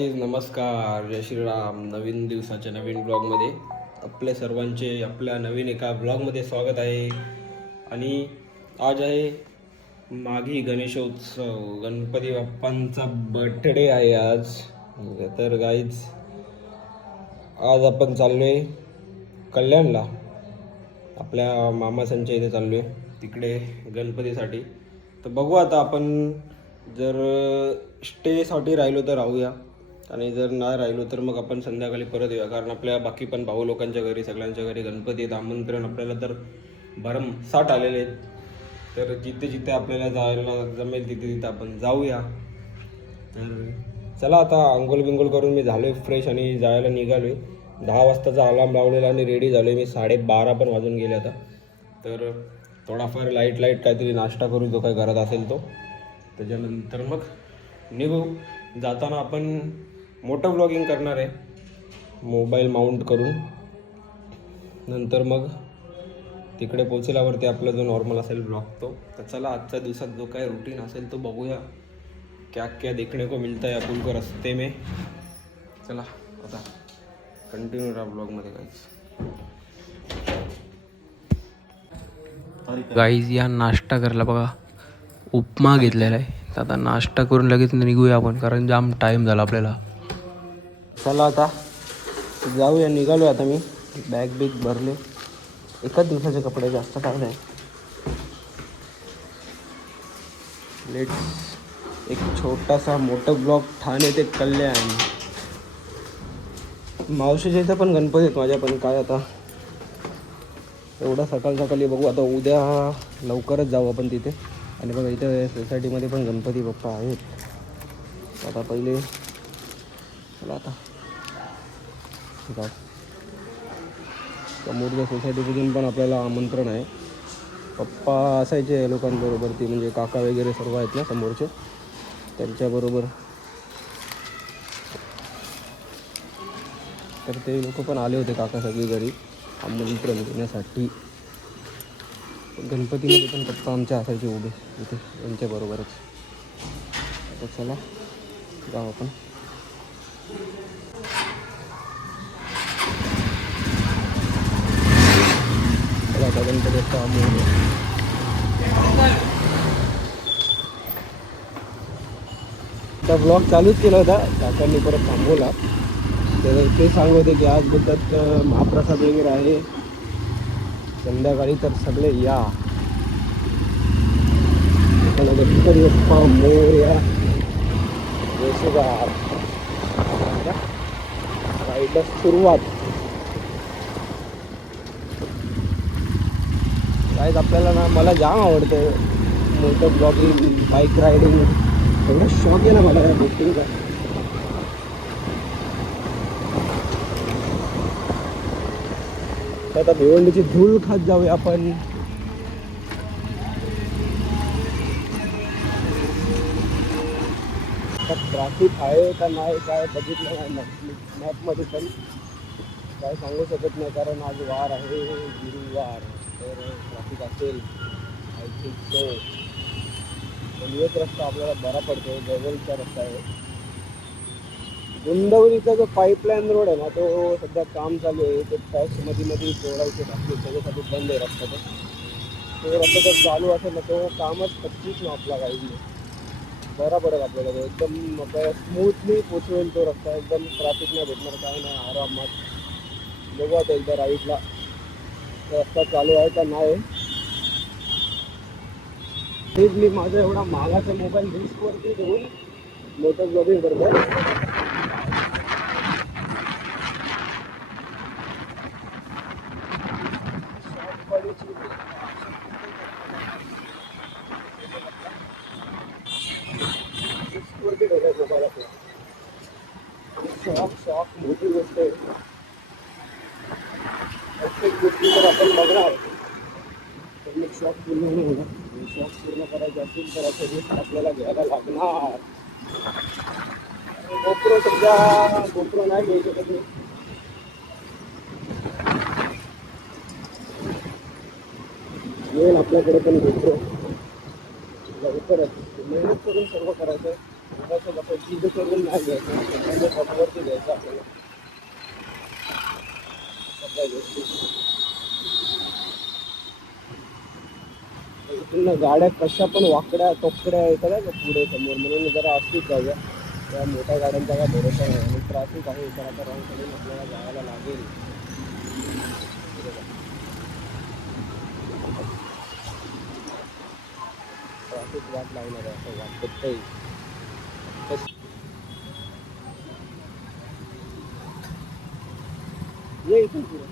नमस्कार, जय श्रीराम. नवीन दिवसाच्या नवीन ब्लॉगमध्ये आपल्या सर्वांचे आपल्या नवीन एका ब्लॉगमध्ये स्वागत आहे. आणि आज आहे माघी गणेशोत्सव, गणपती बाप्पांचा बर्थडे आहे आज. तर गाईज आज आपण चाललो आहे कल्याणला, आपल्या मामासांच्या इथे चाललो आहे तिकडे गणपतीसाठी. तर बघू आता आपण जर स्टेसाठी राहिलो तर राहूया, आणि जर नाही राहिलो तर मग आपण संध्याकाळी परत येऊया. कारण आपल्या बाकी पण भाऊ लोकांच्या घरी, सगळ्यांच्या घरी गणपती आहेत. आमंत्रण आपल्याला तर भरमसाठ आलेले आहेत. तर जिथे जिथे आपल्याला जायला जमेल तिथे तिथे आपण जाऊया. तर चला आता आंघोळ बिंघोळ करून मी झालो आहे फ्रेश आणि जायला निघालो आहे. 10 वाजताचा अलार्म लावलेला आणि रेडी झालो आहे मी. 12:30 पण वाजून गेले आता. तर थोडाफार लाईट काहीतरी नाश्ता करू, जो काय घरात असेल तो. त्याच्यानंतर मग निघू. जाताना आपण मोठं ब्लॉगिंग करणार आहे मोबाईल माउंट करून. नंतर मग तिकडे पोचल्यावरती आपला जो नॉर्मल असेल ब्लॉग तो. तर चला आजच्या दिवसात जो काय रुटीन असेल तो बघूया. क्या क्या देखने को मिलता है अपन को रस्ते में. चला आता कंटिन्यू राहा ब्लॉगमध्ये गाईज. या नाश्ता करायला बघा उपमा घेतलेला आहे. तर आता नाश्ता करून लगेच निघूया आपण, कारण जाम टाईम झाला आपल्याला. चला आता जाऊया. निघालो आता मी. बॅग बिग भरले. एकाच दिवसाचे कपडे जास्त टाकले आहे. लेट्स एक छोटासा मोठं ब्लॉग ठाणे ते कल्याण. मावशीच्या इथं पण गणपती आहेत माझ्या, पण काय आता एवढा सकाळी बघू. आता उद्या लवकरच जाऊ आपण तिथे. आणि बघा इथं सोसायटीमध्ये पण गणपती बाप्पा आहेत. आता पहिले चला आता जाऊ. समोरच्या सोसायटीमधून पण आपल्याला आमंत्रण आहे. पप्पा असायचे लोकांबरोबर, ती म्हणजे काका वगैरे सर्व आहेत ना समोरचे, त्यांच्याबरोबर. तर ते लोक पण आले होते, काका सगळी घरी आमंत्रण देण्यासाठी. गणपतीमध्ये पण पप्पा आमच्या असायचे उभे इथे यांच्याबरोबरच. तर चला जाऊ आपण. आता गणपतीचा ब्लॉग चालूच केला होता, काकांनी परत थांबवला. तर ते सांगत होते की आज बोलतात महाप्रसाद वगैरे आहे संध्याकाळी, तर सगळे या. गणपती बाप्पा मोरया. राईडला सुरुवात. काय आपल्याला ना, मला जाम आवडतं मोठं ब्लॉगिंग, बाईक रायडिंग. एवढा शॉक आहे ना मला या गोष्टींचा. आता भिवंडीची धूळ खात जाऊया आपण. ट्रॅफिक आहे का नाही काय बघितलं नाही मॅपमध्ये, पण काय सांगू शकत नाही, कारण आज वार आहे, गुरुवार. तर ट्रॅफिक असेल आय थिंक सो. पण एक रस्ता आपल्याला बरा पडतो, जवळचा रस्ता आहे. गुंडवलीचा जो पाईपलाईन रोड आहे ना, तो सध्या काम चालू आहे. ते पॅच मध्ये तोडायचे बाकी, त्याच्यासाठी बंद आहे रस्ता. तो रस्ता जर चालू असेल ना, तो कामच 25 ना आपला काही बरा पडेल आपल्याला. एकदम आपल्याला स्मूथली पोचवेल तो रस्ता. एकदम ट्रॅफिक नाही भेटणार, काय नाही, आरामात. बघू आता एकदा राईटला रस्ता चालू आहे का नाही. तेच मी माझा एवढा महागाचा मोबाईल रिस्कवरती घेऊन मोठं ब्लॉगिंग करतो. शॉक मोठी गोष्ट आहे. प्रत्येक गोष्टी तर आपण बघणार, पण शॉक पूर्ण नाही होणार. शॉक पूर्ण करायचे असेल तर असं रिस्क आपल्याला घ्यायला लागणार. गोप्रो सध्या गोप्रो नाही घेऊ शकत मी. येईल आपल्याकडे पण गोप्रो लवकरच. मेहनत करून सर्व करायचं. बघायचं कसं जिद्द करून नाही घ्यायचं, स्वतःच्या स्वतःवरती घ्यायचं आपल्याला सगळ्या गोष्टी. इथून गाड्या कशा पण वाकड्या तोकड्या येतात का पुढे समोर, म्हणून जरा असतीच जाऊया. त्या मोठ्या गाड्यांचा काय भरोसा नाही आणि ट्रॅफिक आहे तर आता रॉंग साईडून आपल्याला जायला लागेल. ट्रॅफिक वाट लावणार आहे असं वाटत काही. ये इथून पुढे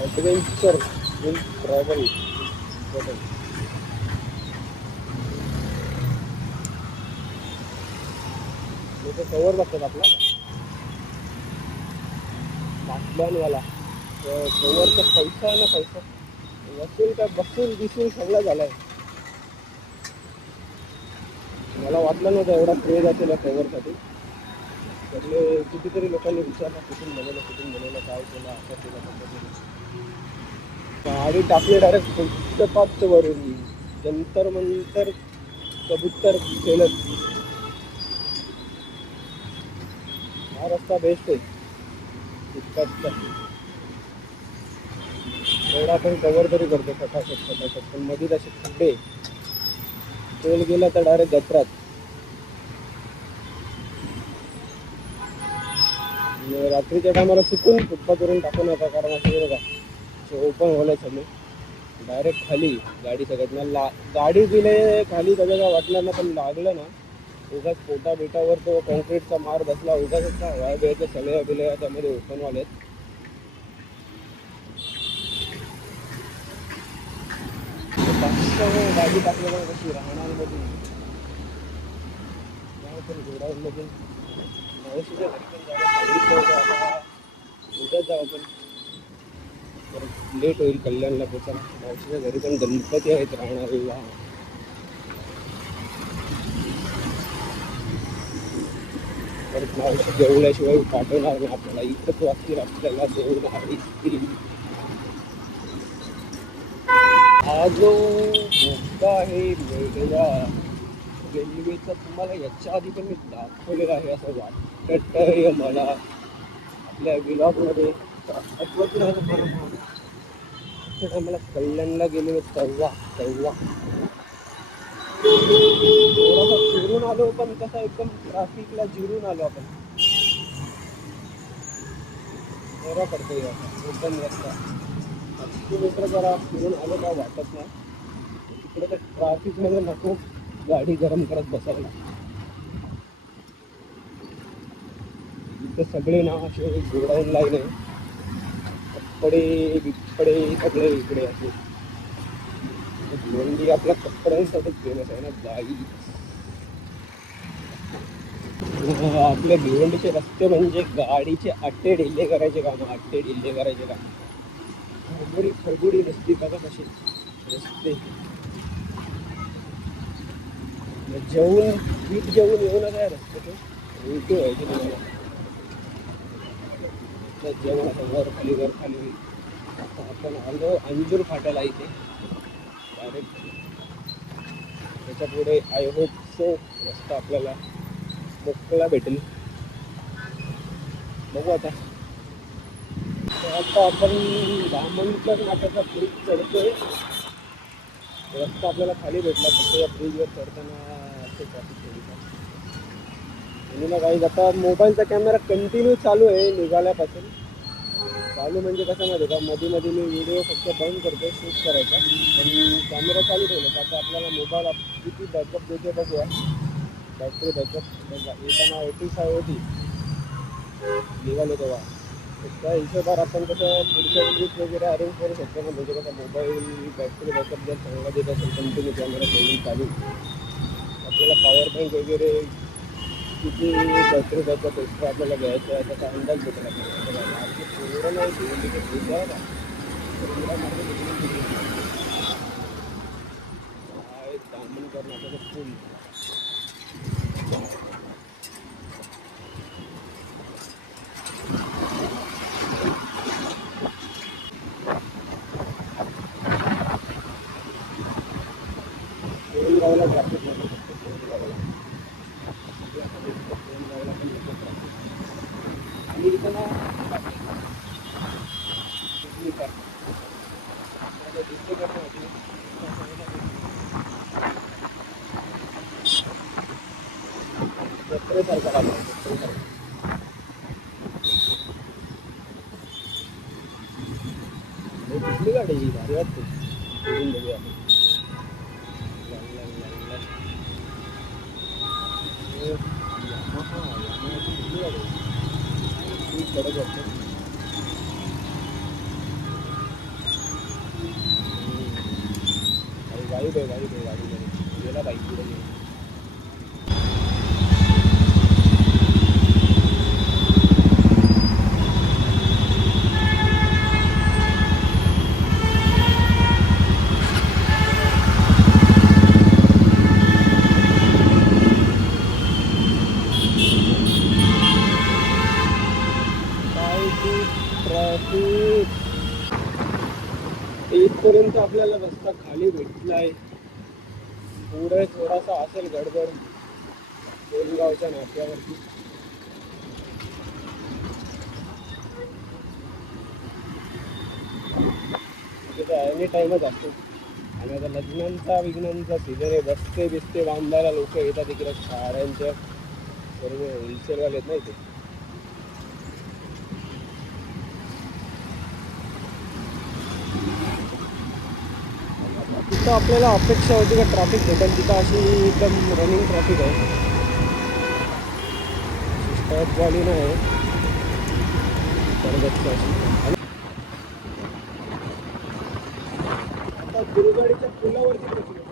ॲडव्हेंचर विल ट्रॅव्हल लोक कवर बघतात आपला बाटल्यांवाला कवरचा पैसा आहे ना, पैसा वसूल काय बसून दिसून सगळं झालाय. मला वाटलं नव्हतं एवढा क्रेज असेल या कवरसाठी. सगळे कितीतरी लोकांनी विचारलं कुठून बनवलं काय केलं असं केलं तसं केलं. गाडी टाकली डायरेक्ट फुटपाथ वरून जंतर मंतर कबूतर केलं. हा रस्ता बेस्ट आहे फुटपाथचा. एवढा आपण कवर तरी करतो फटाफट, पण मध्ये असे खड्डे तेल गेला तर डायरेक्ट गटरात. रात्रीच्या टायमाला चुकून फुटपाथवरून टाकू नका, कारण असं बघा ओपन होलं सगळे डायरेक्ट खाली गाडी सगळ्यात गाडी दिले खाली सगळं काय वाटलं ना, पण लागलं ना उगाच पोटा बिटावर तो कॉन्क्रीटचा मार बसला उगाच वाय बियाचे सगळे बिले त्यामध्ये ओपनवाले आहेत. गाडी टाकल्यामुळे कशी राहणार मध्ये गोडाऊनमध्ये मावशीच्या घरी पण जायला सांगितलं होतं. आता उद्याच जाऊ आपण, परत लेट होईल कल्याणला पोचायला. मावशीच्या घरी पण गणपती आहेत राहणारीला. परत मावशी जेवल्याशिवाय पाठवणार नाही आपल्याला, इथंच वाचतील आपल्याला जेवण. हा जो धोका आहे वेगळा रेल्वेचा तुम्हाला याच्या आधी पण मी दाखवलेला आहे असं वाटत आहे मला आपल्या व्लॉगमध्ये. मला कल्याणला गेलेलो तेव्हा थोडासा फिरून आलो, पण कसं एकदम ट्रॅफिकला जिरून आलो आपण. बरा पडतोय एकदम रस्ता 80 मीटर जरा फिरून आलो का वाटत नाही. तिकडे तर ट्रॅफिकमध्ये नको गाडी गरम करत बसायला. इथे सगळे ना असे गोडाऊन लाईन आहे, कपडे सगळे इकडे असे. भिवंडी आपल्या कपड्यांसाठी फेमस आहे ना गाई. आपल्या भिवंडीचे रस्ते म्हणजे गाडीचे अट्टे ढिल्ले करायचे काम. खडबुडी नसती बघा कसे रस्ते. पीठ जेवून येऊ नका या रस्त्याचे, उलटी व्हायचे तुम्हाला. जेवण वर खाली. आपण आलो अंजूर फाट्याला इथे डायरेक्ट. त्याच्या पुढे आय होप सो रस्ता आपल्याला मोकळा भेटेल. बघू आता आपण धामणकर नाट्याचा ब्रिज चढतोय. रस्ता आपल्याला खाली भेटला, फक्त या ब्रिजवर चढताना असे ट्रॅफिक आणि ना काही आता मोबाईलचा कॅमेरा कंटिन्यू चालू आहे निघाल्यापासून. चालू म्हणजे कसं माहिती का, मध्ये मी व्हिडिओ फक्त बंद करतो शूट करायचा, पण कॅमेरा चालू ठेवला तर आता आपल्याला मोबाईल किती बॅकअप देते बघूया. बॅटरी बॅकअप येताना 85 होती निघालो तेव्हा. त्या हिशोबावर आपण कसं पुढच्या ट्रिप वगैरे अरेंज करू शकतो ना. म्हणजे कसं मोबाईल बॅटरी बॅकअप जर चांगला देत असेल कंटिन्यू कॅमेरा ठेवून चालू, आपल्याला पॉवर बँक वगैरे किती बॅटरी बॅकअप एक्स्ट्रा आपल्याला घ्यायचं आहे त्याचा अंदाज भेटेल आपल्याला. पूर्ण नाही भिवंडीचे ट्रिप आहे का दामणकर नाट्याचं पूल. कोरेगावला ट्रॅफिक मध्ये आणि इथं ना जत्रेसारखा कुठली गाडी ही भारी वाटते फिरून बघूया कडक वाटतं वाईब आहे गाडी गेला बाईक पुढे गेला ट्रॅफिक इथपर्यंत आपल्याला रस्ता खाली भेटलाय पुढे थोडासा असेल गडबड कोरेगावच्या नाक्यावरती एनी टाइमच असतो आणि आता विघ्नांचा सीझन आहे बसते बिस्ते बांधायला लोक येतात इकडे शाळांच्या सर्व होलसेलवाले आहेत नाही ते तिथं आपल्याला अपेक्षा होती का ट्रॅफिक भेटेल तिथं अशी एकदम रनिंग ट्रॅफिक आहे स्टॉपवाली नाही सरगतची अशी आता दुर्गाडीच्या पुलावरती पोहोचलो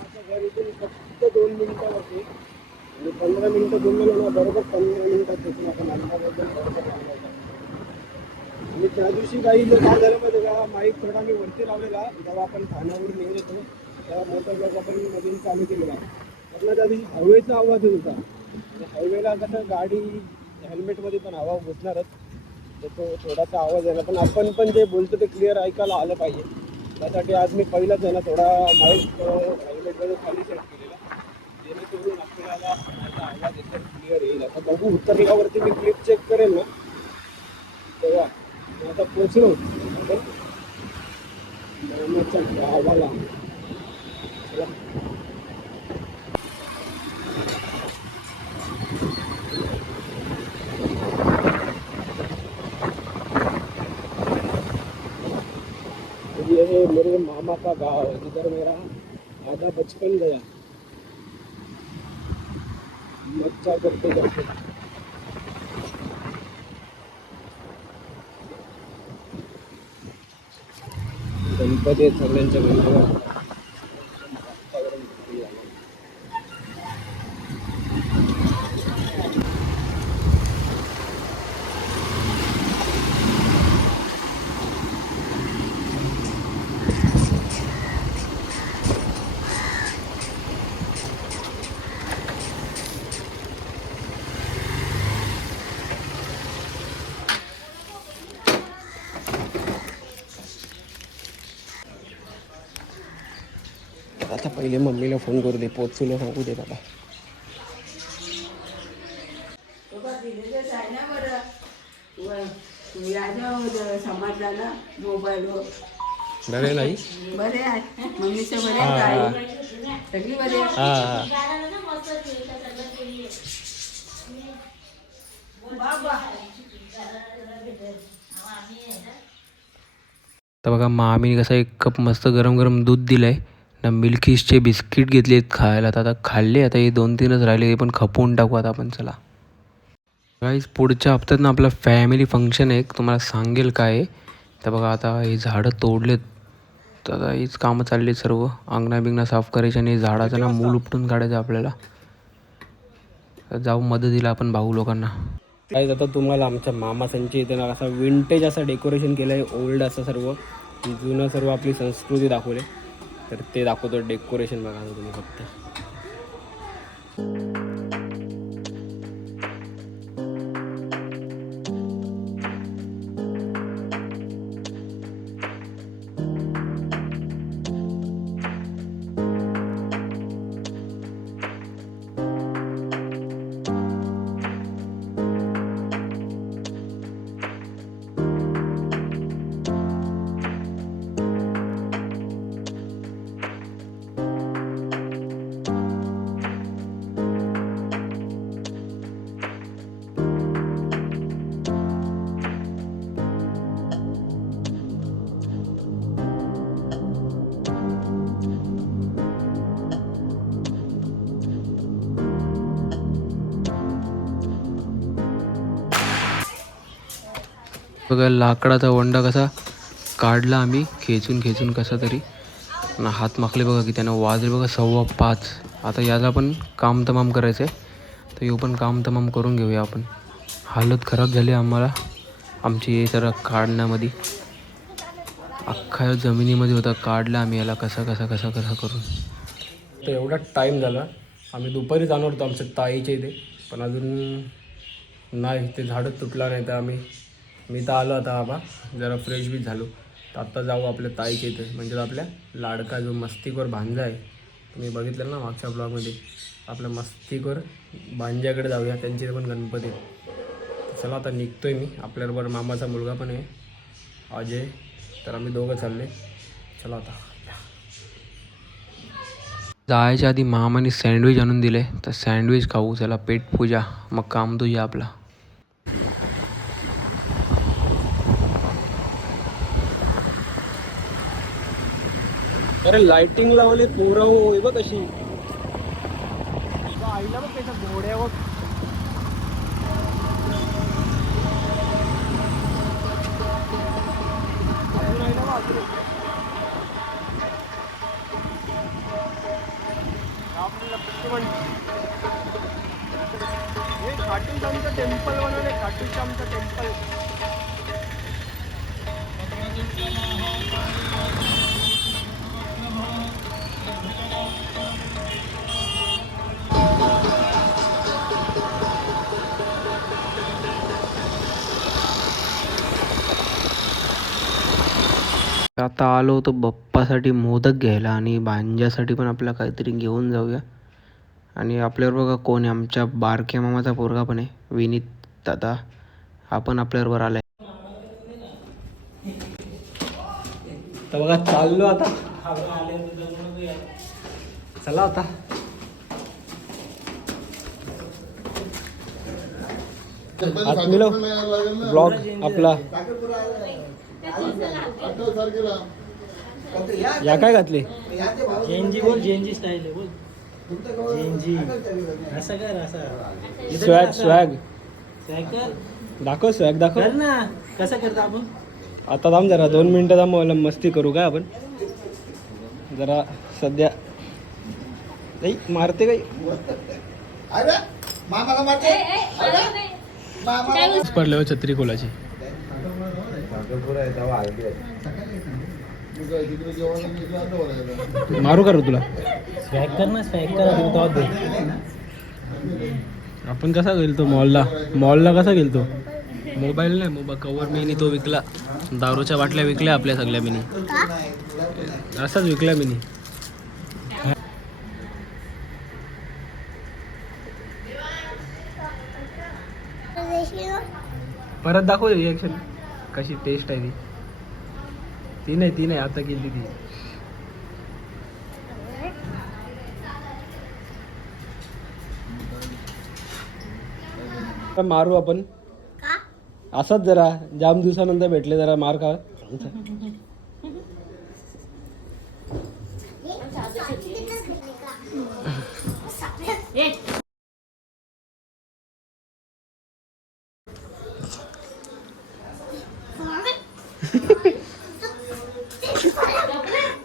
आता घरीतून फक्त 2 मिनिटावरती आणि 15 मिनिटं बोललेलो ना बरोबर 15 मिनिटात पोहोचलो आपण अंदाजाबद्दल बरोबर लागला आणि त्या दिवशी काही काय झालं माहिती का माईक थोडा मी वरती लावलेला जेव्हा आपण ठाण्यावरून निघत होतो तेव्हा मोटर ब्लॉक आपण मधून चालू केलेला आपला त्या दिवशी हवेचा आवाज येत होता आणि हायवेला कसं गाडी हेल्मेटमध्ये पण हवा घुसणारच तर तो थोडासा आवाज यायला पण आपण पण जे बोलतो ते क्लिअर ऐकायला आलं पाहिजे त्यासाठी आज मी पहिलाच आहे ना थोडा माईक हेल्मेटमध्ये खाली सेट केलेला जेणेकरून आपल्याला त्याचा आवाज एकदम क्लिअर येईल आता बघू उतरल्यावरती मी क्लिप चेक करेल ना तेव्हा आता पोचलो गावाला ये है मेरे मामा का गांव है जिधर मेरा आधा बचपन गया मच्छा करते जाते गणपती सगळ्यांच्या घरी आता पहिले मम्मीला फोन करू दे पोचूला सांगू दे बाबा समजला मोबाईलवर बरे नाही बरे आहे मम्मीचं बरे सगळी बरे तर बघा मामीने कसं एक कप मस्त गरम गरम दूध दिलंय ना मिल्कीजचे बिस्किट घेतलेत खायला आता खाल्ले आता हे 2-3च राहिले हे पण खपवून टाकू आता आपण चला गाईज पुढच्या हप्त्यात ना आपला फॅमिली फंक्शन आहे तुम्हाला सांगेल काय तर बघा आता हे झाडं तोडलेत तर आता हीच कामं चालली सर्व अंगणा बिंगणा साफ करायची आणि झाडाचं ना मूल उपटून काढायचं आपल्याला जाऊ मदतीला आपण भाऊ लोकांना काय आता तुम्हाला आमच्या मामासांची इथे ना असा विंटेज असं डेकोरेशन केलं आहे ओल्ड असं सर्व जुनं सर्व आपली संस्कृती दाखवली तर ते दाखवतो डेकोरेशन बघा तुम्ही फक्त बघा लाकडाचा वंडा कसा काढला आम्ही खेचून खेचून कसा तरी ना हात माखले बघा की त्यानं वाजले बघा 5:15. आता याला पण काम तमाम करायचं आहे तर येऊ पण काम तमाम करून घेऊया आपण. हालत खराब झाली आम्हाला आमची हे जरा काढण्यामध्ये. अख्खा जमिनीमध्ये होता काढला आम्ही याला कसा करून. तर एवढा टाईम झाला आम्ही दुपारी जाणार होतो आमच्या ताईच्या इथे पण अजून नाही ते झाडच तुटला नाही तर मी तर आलो आता बाबा जरा फ्रेश बी झालो तर आत्ता जाऊ आपल्या ताईच्या इथे म्हणजे आपल्या लाडका जो मस्तिकोर भांजा आहे तुम्ही बघितलं ना मागच्या ब्लॉगमध्ये आपल्या मस्तिकोर भांज्याकडे जाऊया त्यांचे पण गणपती. चला आता निघतोय मी आपल्याबरोबर मामाचा मुलगा पण आहे अजय तर आम्ही दोघं चालले. चला आता जायच्या आधी मामाने सँडविच आणून दिले तर सँडविच खाऊ. चला पेट पूजा मग काम तुझ्या आपला. अरे लाइटिंग लावली पोरा हो बघ कशी आईला बघ त्याच्या घोड्यावर खाटू श्यामचं टेम्पल बनवले खाटू श्यामचं टेम्पल. आता आलो होतो बाप्पासाठी मोदक घ्यायला आणि भांज्यासाठी पण आपल्याला काहीतरी घेऊन जाऊया. आणि आपल्याबरोबर बघा कोण आहे आमच्या बारक्या मामाचा पोरगा पण आहे विनीत दादा हा पण आपल्याबरोबर आलाय. तर बघा चाललो आता चला आता ब्लॉग आपला या काय घातले जेनजी बोल जेनजी स्टाईल आहे बोल जेनजी असं कर असं स्वॅग स्वॅग कर दाखव स्वॅग दाखव कर ना कसं करतो आपण आता थांब जरा 2 मिनिटं थांब मला मस्ती करू काय आपण जरा सध्या नाही मारते काही पडले हो छत्री कोलाची मारू करू तुला स्वॅग कर ना स्वॅग कर आपण कसा गेलतो मॉलला कसा गेलतो मोबाईल नाही मोबाईल कवर मी तो विकला दारूच्या बाटल्या विकल्या आपल्या सगळ्या मिनी असाच विकला मिनी. परत दाखव रिएक्शन कशी टेस्ट आहे ती नाही आता केली ती. मारू आपण असंच जरा जाम दिवसानंतर भेटले जरा मार खा.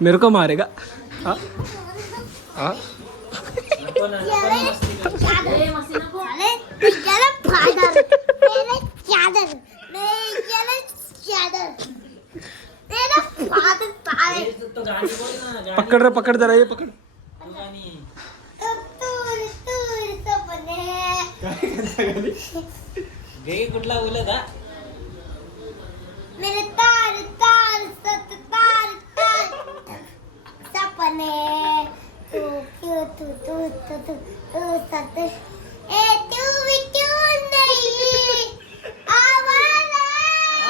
मेरे को मारेगा हाँ हाँ पकड़ जरा ये पकड़ कुठला बोलत हा मेरे तार तार सत तार तार सपने तू क्यों तू सत ए तू भी क्यों नहीं आवारा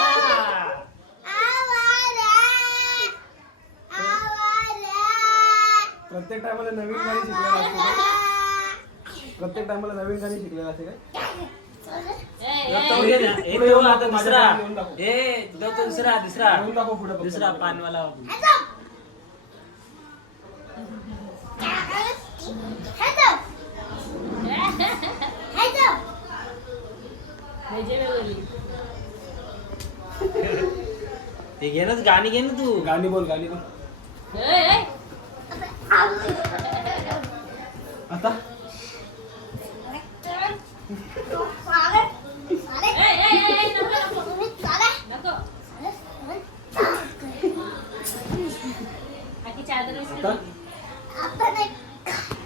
आवारा आवारा. प्रत्येक टायमाला नवीन गाणी शिकलेला असते प्रत्येक टायमाला नवीन गाणी शिकलेला असते काय दुसरा पानवाला ते घे ना गाणी घे ना तू. गाणी बोल गाणी बोल आता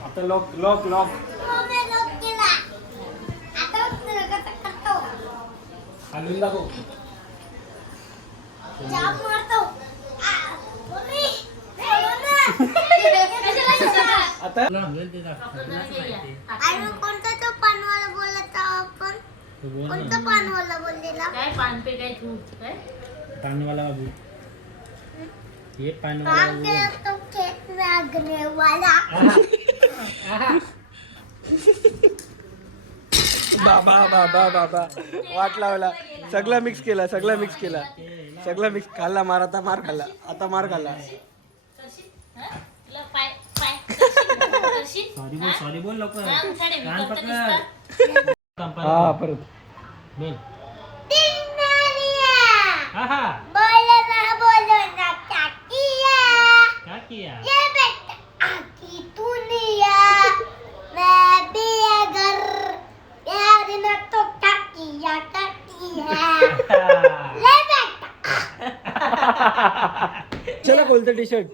आता लॉक लॉक लॉक हलवून दाखव आता कोणता तो पानवाला बोलत आपण कोणता पानवाला बोललेला काय पान पे काय तू काय पानवाला बाबू ये काम पानवाला केलं तो खेत में आगने वाला बाबा बाबा बाबा वाट लावला सगळं मिक्स केला सगळं मिक्स केला सगळं मिक्स खाल्ला मार आता मार खाल्ला आता मार खाल्ला सॉरी बोल लवकर कान पकड हा परत बोल टिंगलिया हा हा बोलो ना क्या किया क्या किया ये बेटा आकी दुनिया मैं भी अगर यार ना तो क्या किया ले बेटा चला कोणतं टी शर्ट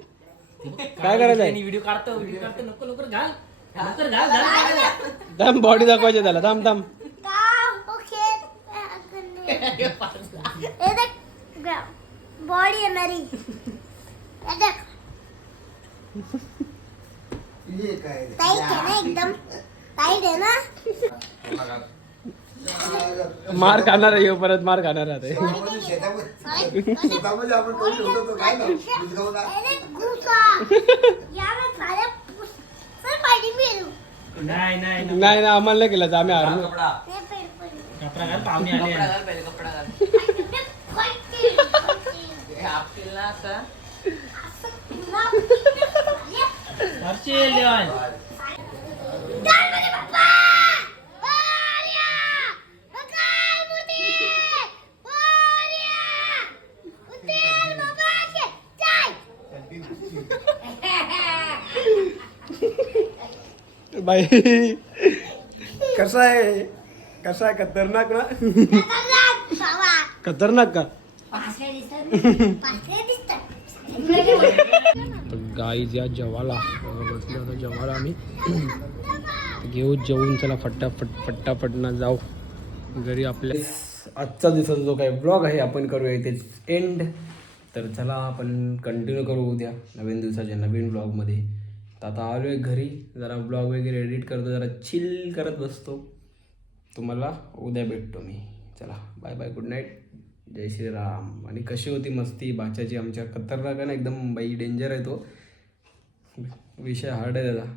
काय करायचं आहे व्हिडिओ काढतो नको लवकर घाल लवकर घाल दाम बॉडी दाखवायची त्याला दाम दाम काम वो खेत में आगने ये देख बॉडी है मेरी ये देख टाइट है ना एकदम टाइट है ना मार खाणार आहे ह्यो, परत मार खाणार आहे नाही नाही नाही नाही आम्हाला नाही केलं आम्ही हारलो कपडा घाल पाहुणे आले हर्षल लेवान बाई कसा आहे खतरनाक ना खतरनाक का गाईज या जेवाला बसले होतो जेवायला आम्ही घेऊ जेवून चला फटाफट ना जाऊ घरी आपल्या आजचा दिवसाचा जो काही ब्लॉग आहे आपण करूया इथेच एंड तर चला आपण कंटिन्यू करू उद्या नवीन दिवसाच्या नवीन ब्लॉगमध्ये तर आता आलो आहे घरी जरा ब्लॉग वगैरे एडिट करतो जरा चिल करत बसतो तुम्हाला उद्या भेटतो मी चला बाय बाय गुड नाईट जय श्रीराम आणि कशी होती मस्ती बाच्याची आमच्या खतरनाक आहे ना एकदम बाई डेंजर आहे तो विषय हार्ड आहे त्याचा